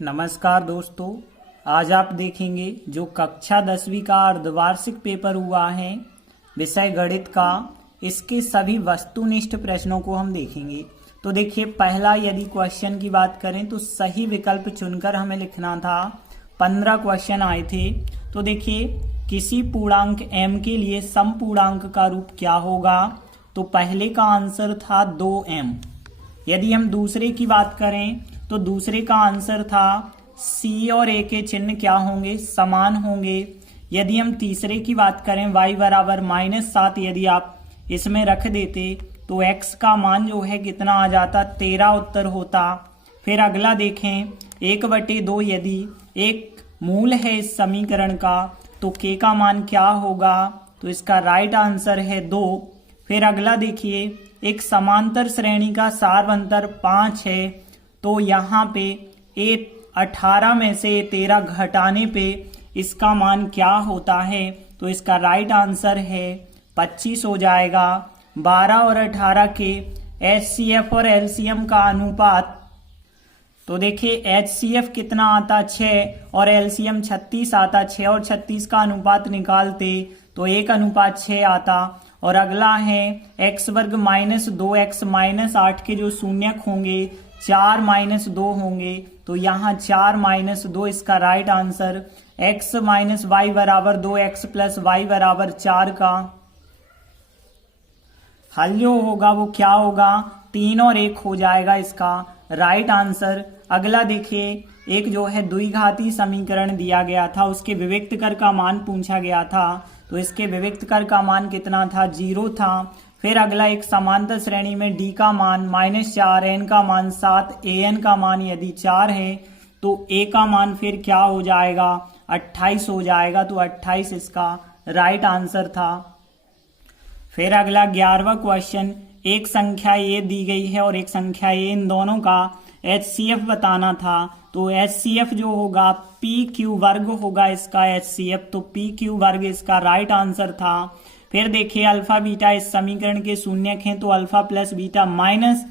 नमस्कार दोस्तों, आज आप देखेंगे जो कक्षा 10वीं का अर्धवार्षिक पेपर हुआ है विषय गणित का, इसके सभी वस्तुनिष्ठ प्रश्नों को हम देखेंगे। तो देखिए, पहला यदि क्वेश्चन की बात करें तो सही विकल्प चुनकर हमें लिखना था। 15 क्वेश्चन आए थे। तो देखिए, किसी पूर्णांक m के लिए समपूर्णांक का रूप क्या होगा? तो पहले का आंसर था 2m। यदि हम दूसरे की बात करें तो दूसरे का आंसर था c और a के चिन्ह क्या होंगे? समान होंगे। यदि हम तीसरे की बात करें y बराबर -7, यदि आप इसमें रख देते तो x का मान जो है कितना आ जाता? 13 उत्तर होता। फिर अगला देखें, 1/2 यदि एक मूल है इस समीकरण का तो k का मान क्या होगा? तो इसका राइट आंसर है 2। फिर अगला देखिए, एक समांतर श्रेणी का सार्वंतर 5 है, तो यहाँ पे 18 में से 13 घटाने पे इसका मान क्या होता है? तो इसका राइट आंसर है 25 हो जाएगा। 12 और 18 के HCF और LCM का अनुपात, तो देखिए HCF कितना आता? 6 और LCM 36 आता। 6 और 36 का अनुपात निकालते तो 1:6 आता। और अगला है x वर्ग -2x -8 के जो शून्यक होंगे 4 -2 होंगे, तो यहाँ 4 -2 इसका राइट आंसर। x - y बराबर 2x + y बराबर 4 का हल जो होगा वो क्या होगा? 3 और 1 हो जाएगा इसका राइट आंसर। अगला देखिए, एक जो है द्विघाती समीकरण दिया गया था, उसके विविक्त कर का मान पूछा गया था। तो इसके विविक्त कर का मान कितना था? 0 था। फिर अगला, एक समांतर श्रेणी में d का मान -4, n का मान 7, an का मान यदि 4 है तो a का मान फिर क्या हो जाएगा? 28 हो जाएगा। तो 28 इसका राइट आंसर था। फिर अगला 11वां क्वेश्चन, एक संख्या a दी गई है और एक संख्या a, इन दोनों का HCF बताना था। तो HCF जो होगा PQ वर्ग होगा इसका HCF, तो PQ वर्ग इसका राइट आंसर था। फिर देखिए, अल्फा बीटा इस समीकरण के शून्यक हैं, तो alpha plus beta minus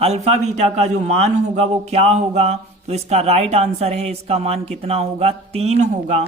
alpha beta का जो मान होगा वो क्या होगा? तो इसका राइट आंसर है, इसका मान कितना होगा? 3 होगा।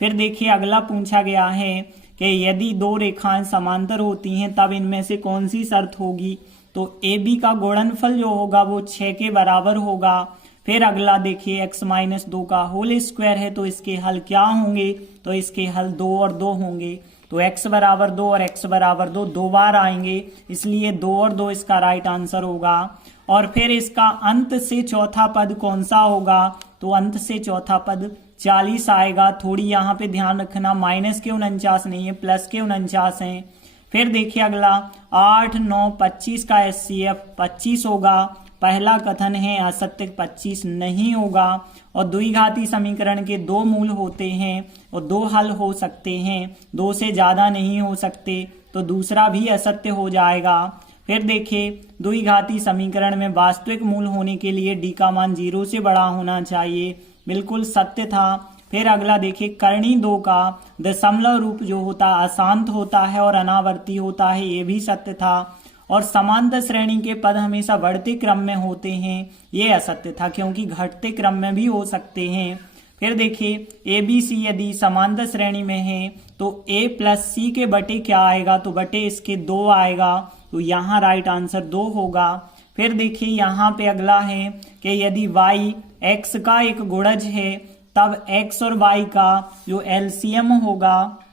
फिर देखिए, अगला पूछा गया है कि यदि दो रेखाएं समांतर होती हैं तब इनमें से कौन सी शर्त होगी? तो AB का गुणनफल जो होगा वो 6 के बराबर होगा। फिर अगला देखिए, x - 2 का होल स्क्वायर है, तो इसके हल क्या होंगे? तो इसके हल 2 और 2 होंगे। तो x बराबर 2 और x बराबर 2 दो बार आएंगे, इसलिए 2 और 2 इसका राइट आंसर होगा। और फिर इसका अंत से चौथा पद कौन सा होगा? तो अंत से चौथा पद 40 आएगा। थोड़ी यहाँ पे ध्यान रखना, माइनस के 49 नहीं है, प्लस के 49 हैं। फिर देखिए अगला, 8, 9, 25 का HCF 25 होगा। पहला कथन है असत्य, 25 नहीं होगा। और द्विघाती समीकरण के 2 मूल होते हैं और 2 हल हो सकते हैं, 2 से ज्यादा नहीं हो सकते, तो दूसरा भी असत्य हो जाएगा। फिर देखिए, द्विघाती समीकरण में वास्तविक मूल होने के लिए d का मान 0 से बड़ा होना चाहिए, बिल्कुल सत्य था। फिर अगला देखिए, करणी 2 का दशमलव रूप जो होता अशांत होता है और अनावर्ती होता है, ये भी सत्य था। और समांतर श्रेणी के पद हमेशा बढ़ते क्रम में होते हैं, ये असत्य था क्योंकि घटते क्रम में भी हो सकते हैं। फिर देखिए, ABC यदि समांतर श्रेणी में है तो A + C के बटे क्या आएगा? तो बटे इसके 2 आएगा, तो यहाँ राइट आंसर 2 होगा। फिर देखिए, यहाँ पे अगला है कि यदि y x का एक गुणज है तब x और y का जो LCM होगा,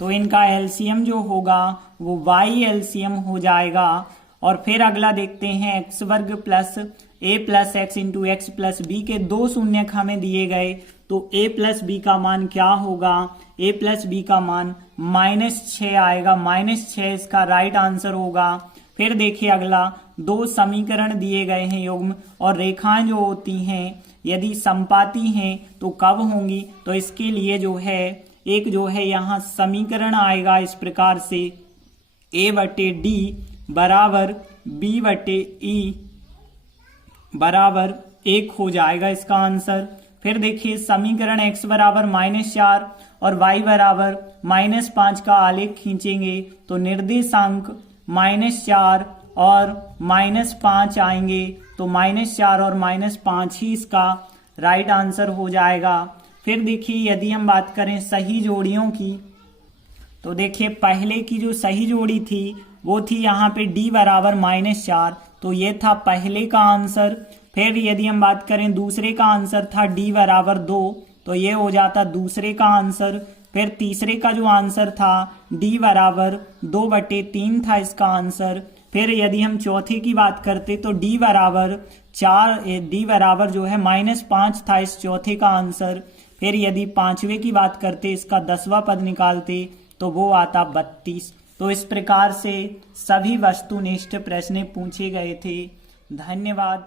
तो इनका LCM जो होगा वो y LCM हो जाएगा। और फिर अगला देखते हैं, x वर्ग plus a + x × x + b के 2 शून्यक हमें दिए गए, तो a + b का मान क्या होगा? a + b का मान -6 आएगा, -6 इसका राइट आंसर होगा। फिर देखिए अगला, 2 समीकरण दिए गए हैं युग्म, और रेखाएं जो होती हैं यदि समपाती हैं तो कब होंगी? तो इसके लिए जो है एक जो है यहाँ समीकरण आएगा इस प्रकार से, A/D बराबर B/E बराबर 1 हो जाएगा इसका आंसर। फिर देखिए, समीकरण x बराबर -4 और y बराबर -5 का आलेख खींचेंगे तो निर्देशांक -4 और -5 आएंगे, तो -4 और -5 ही इसका राइट आंसर हो जाएगा। फिर देखिए यदि हम बात करें सही जोड़ियों की, तो देखिए पहले की जो सही जोड़ी थी वो थी यहाँ पे d बराबर -4, तो ये था पहले का आंसर। फिर यदि हम बात करें दूसरे का आंसर था d बराबर 2, तो ये हो जाता दूसरे का आंसर। फिर तीसरे का जो आंसर था d बराबर 2/3 था इसका आंसर। फिर यदि हम चौथे की बात करते तो d बराबर जो है -5 था इस चौथे का आंसर। फिर यदि पांचवे की बात करते, इसका 10वां पद निकालते, तो वो आता 32। तो इस प्रकार से सभी वस्तुनिष्ठ प्रश्न पूछे गए थे। धन्यवाद।